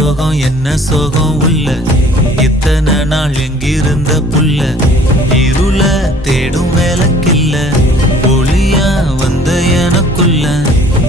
சோகம் என்ன சோகம் உள்ள இத்தனை நாள் எங்கிருந்த புள்ள இருள தேடும் வேலைக்கில்ல ஒளியா வந்த எனக்குள்ள